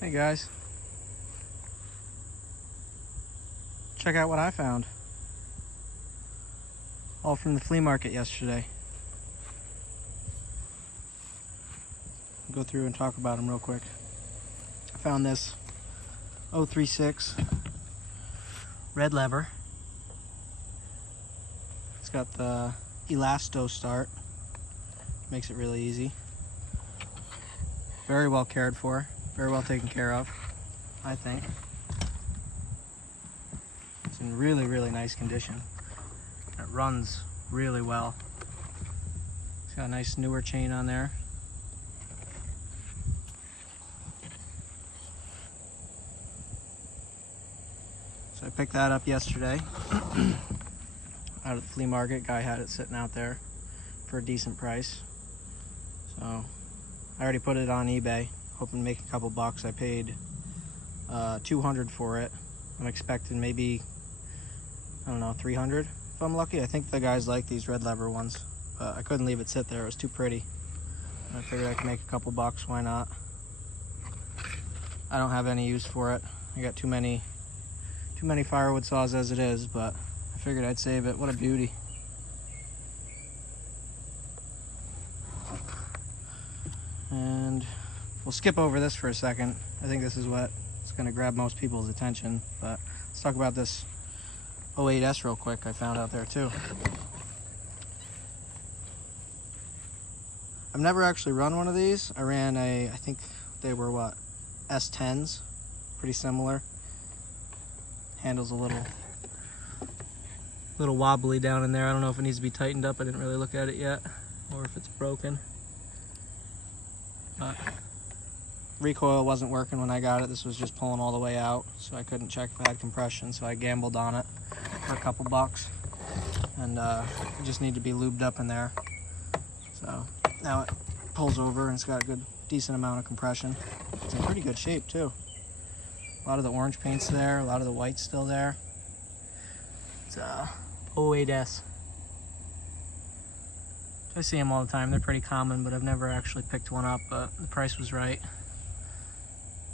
Hey guys, check out what I found. All from the flea market yesterday. I'll go through and talk about them real quick. I found this 036 red lever. It's got the elasto start, makes it really easy. Very well cared for, very well taken care of, I think. It's in really, really nice condition. It runs really well. It's got a nice newer chain on there. So I picked that up yesterday out at the flea market. Guy had it sitting out there for a decent price. So I already put it on eBay, hoping to make a couple bucks. I paid $200 for it. I'm expecting maybe, I don't know, $300 if I'm lucky. I think the guys like these red lever ones, but I couldn't leave it sit there. It was too pretty. I figured I could make a couple bucks. Why not? I don't have any use for it. I got too many firewood saws as it is, but I figured I'd save it. What a beauty. And we'll skip over this for a second. I think this is what's going to grab most people's attention, but let's talk about this 08S real quick. I found out there too. I've never actually run one of these. I ran I think they were what, S10s, pretty similar. Handle's a little wobbly down in there. I don't know if it needs to be tightened up. I didn't really look at it yet, or if it's broken. But recoil wasn't working when I got it. This was just pulling all the way out, so I couldn't check if it had compression, so I gambled on it for a couple bucks. And it just needed to be lubed up in there. So now it pulls over and it's got a good, decent amount of compression. It's in pretty good shape too. A lot of the orange paint's there, a lot of the white's still there. It's 08S. I see them all the time. They're pretty common, but I've never actually picked one up, but the price was right.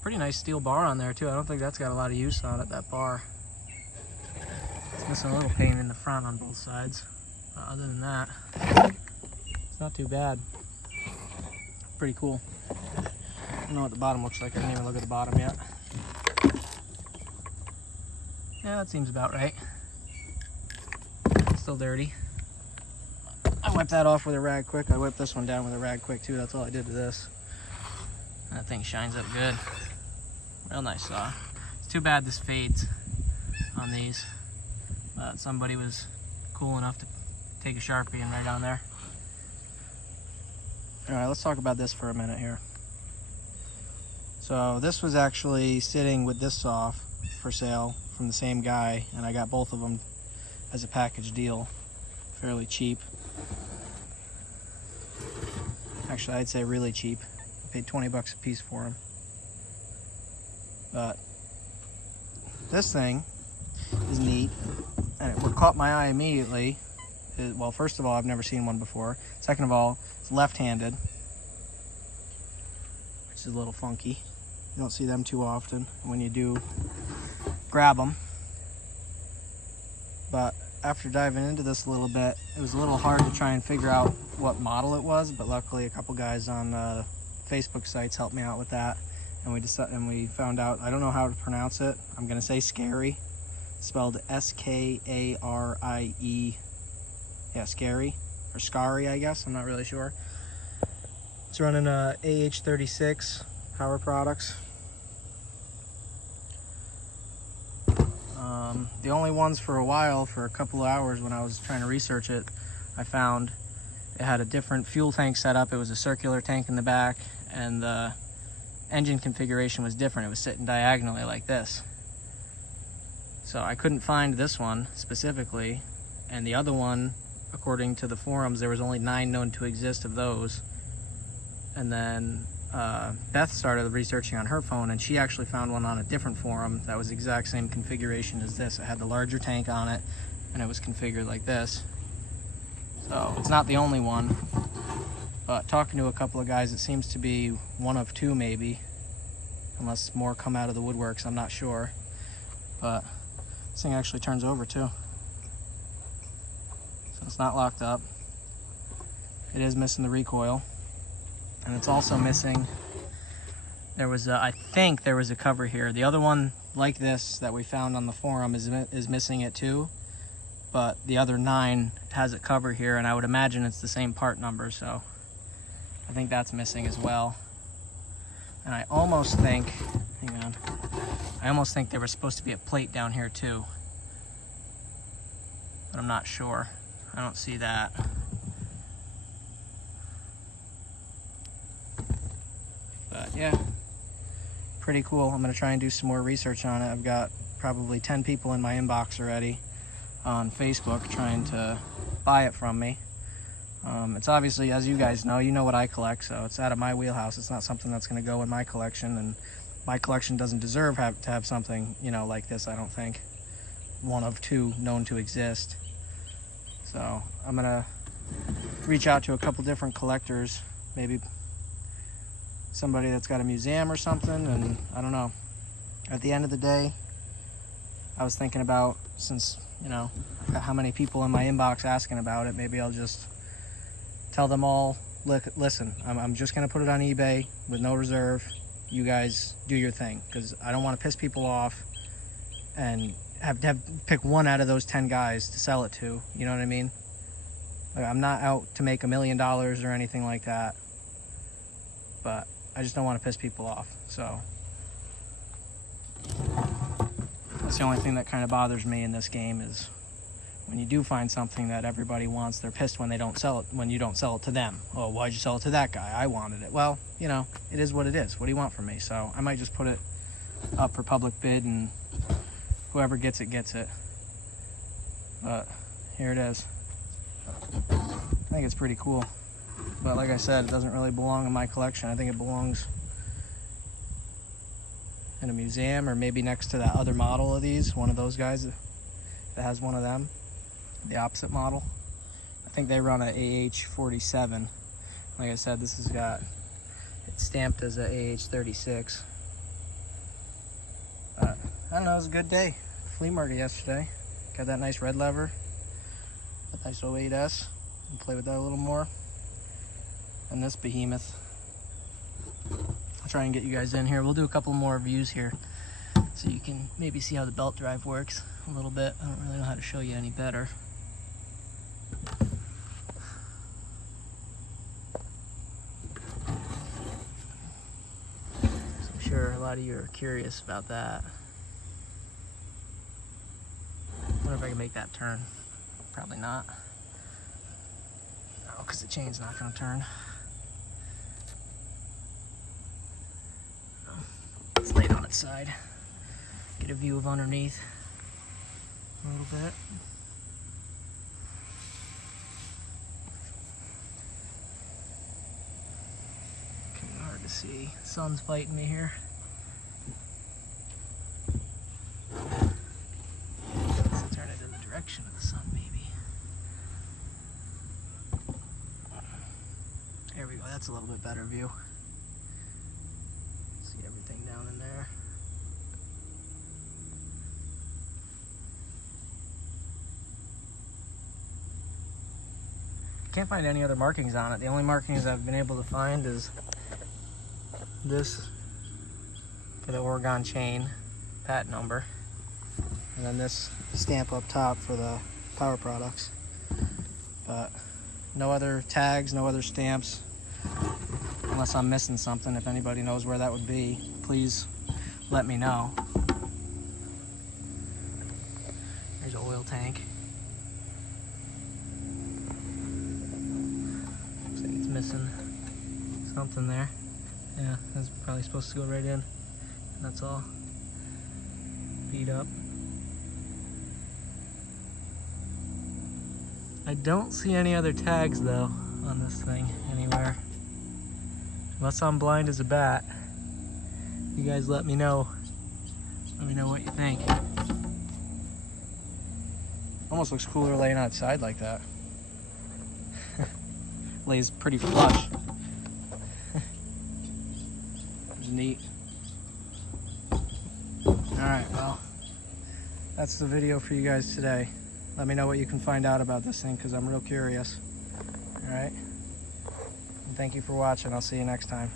Pretty nice steel bar on there too. I don't think that's got a lot of use on it, that bar. It's missing a little paint in the front on both sides. But other than that, it's not too bad. Pretty cool. I don't know what the bottom looks like. I didn't even look at the bottom yet. Yeah, that seems about right. It's still dirty. I wiped that off with a rag quick. I wiped this one down with a rag quick too. That's all I did to this. That thing shines up good. Real nice saw. It's too bad this fades on these. But somebody was cool enough to take a Sharpie and write on there. All right, let's talk about this for a minute here. So this was actually sitting with this saw for sale from the same guy, and I got both of them as a package deal, fairly cheap. Actually, I'd say really cheap. I paid 20 bucks a piece for them. But this thing is neat, and what caught my eye immediately is, well, first of all, I've never seen one before. Second of all, it's left-handed, which is a little funky. You don't see them too often. When you do, grab them. But after diving into this a little bit, it was a little hard to try and figure out what model it was, but luckily a couple guys on Facebook sites helped me out with that, and we found out, I don't know how to pronounce it. I'm gonna say Skarie, spelled S-K-A-R-I-E. Yeah, Skarie, or Skarie, I guess. I'm not really sure. It's running AH36 power products. The only ones for a while, for a couple of hours when I was trying to research it, I found it had a different fuel tank setup. It was a circular tank in the back, and the engine configuration was different. It was sitting diagonally like this. So I couldn't find this one specifically, and the other one, according to the forums, there was only 9 known to exist of those. And then Beth started researching on her phone, and she actually found one on a different forum that was the exact same configuration as this. It had the larger tank on it, and it was configured like this. So it's not the only one, but talking to a couple of guys, it seems to be one of two maybe unless more come out of the woodworks. I'm not sure, but this thing actually turns over too, so it's not locked up. It is missing the recoil, and it's also missing, there was I think there was a cover here. The other one like this that we found on the forum is missing it too, but the other 9 has a cover here, and I would imagine it's the same part number, so I think that's missing as well. And I almost think, hang on, I almost think there was supposed to be a plate down here too, but I'm not sure. I don't see that. But yeah, pretty cool. I'm gonna try and do some more research on it. I've got probably 10 people in my inbox already on Facebook trying to buy it from me. It's obviously, as you guys know, you know what I collect, so it's out of my wheelhouse. It's not something that's gonna go in my collection, and my collection doesn't deserve to have something, you know, like this, I don't think. One of 2 known to exist. So I'm gonna reach out to a couple different collectors, maybe somebody that's got a museum or something, and I don't know. At the end of the day, I was thinking about, since, you know, I've got how many people in my inbox asking about it, maybe I'll just tell them all, listen, I'm just gonna put it on eBay with no reserve. You guys do your thing, because I don't want to piss people off and have to pick one out of those 10 guys to sell it to, you know what I mean? Like, I'm not out to make $1 million or anything like that, but I just don't want to piss people off. So that's the only thing that kind of bothers me in this game, is when you do find something that everybody wants, they're pissed when they don't sell it, when you don't sell it to them. Oh, why'd you sell it to that guy? I wanted it. Well, you know, it is what it is. What do you want from me? So I might just put it up for public bid, and whoever gets it gets it. But here it is. I think it's pretty cool. But like I said, it doesn't really belong in my collection. I think it belongs in a museum, or maybe next to that other model of these, one of those guys that has one of them, the opposite model. I think they run an AH-47. Like I said, this has got, it's stamped as a AH-36. But I don't know, it was a good day. Flea market yesterday. Got that nice red lever, that nice 08S. I'll play with that a little more. And this behemoth. I'll try and get you guys in here. We'll do a couple more views here, so you can maybe see how the belt drive works a little bit. I don't really know how to show you any better. So I'm sure a lot of you are curious about that. I wonder if I can make that turn. Probably not. No, because the chain's not going to turn. Let's lay it on its side. Get a view of underneath a little bit. Kind of hard to see. The sun's fighting me here. Let's turn it in the direction of the sun, maybe. There we go. That's a little bit better view. See everything down in there. Can't find any other markings on it. The only markings I've been able to find is this for the Oregon chain, pat number, and then this stamp up top for the power products. But no other tags, no other stamps, unless I'm missing something. If anybody knows where that would be, please let me know. There's an oil tank. Looks like it's missing something there. Yeah, that's probably supposed to go right in. That's all beat up. I don't see any other tags though on this thing anywhere. Unless I'm blind as a bat. You guys let me know. Let me know what you think. Almost looks cooler laying outside like that. Lays pretty flush. It's neat. Alright, well, that's the video for you guys today. Let me know what you can find out about this thing, because I'm real curious. Alright? Thank you for watching. I'll see you next time.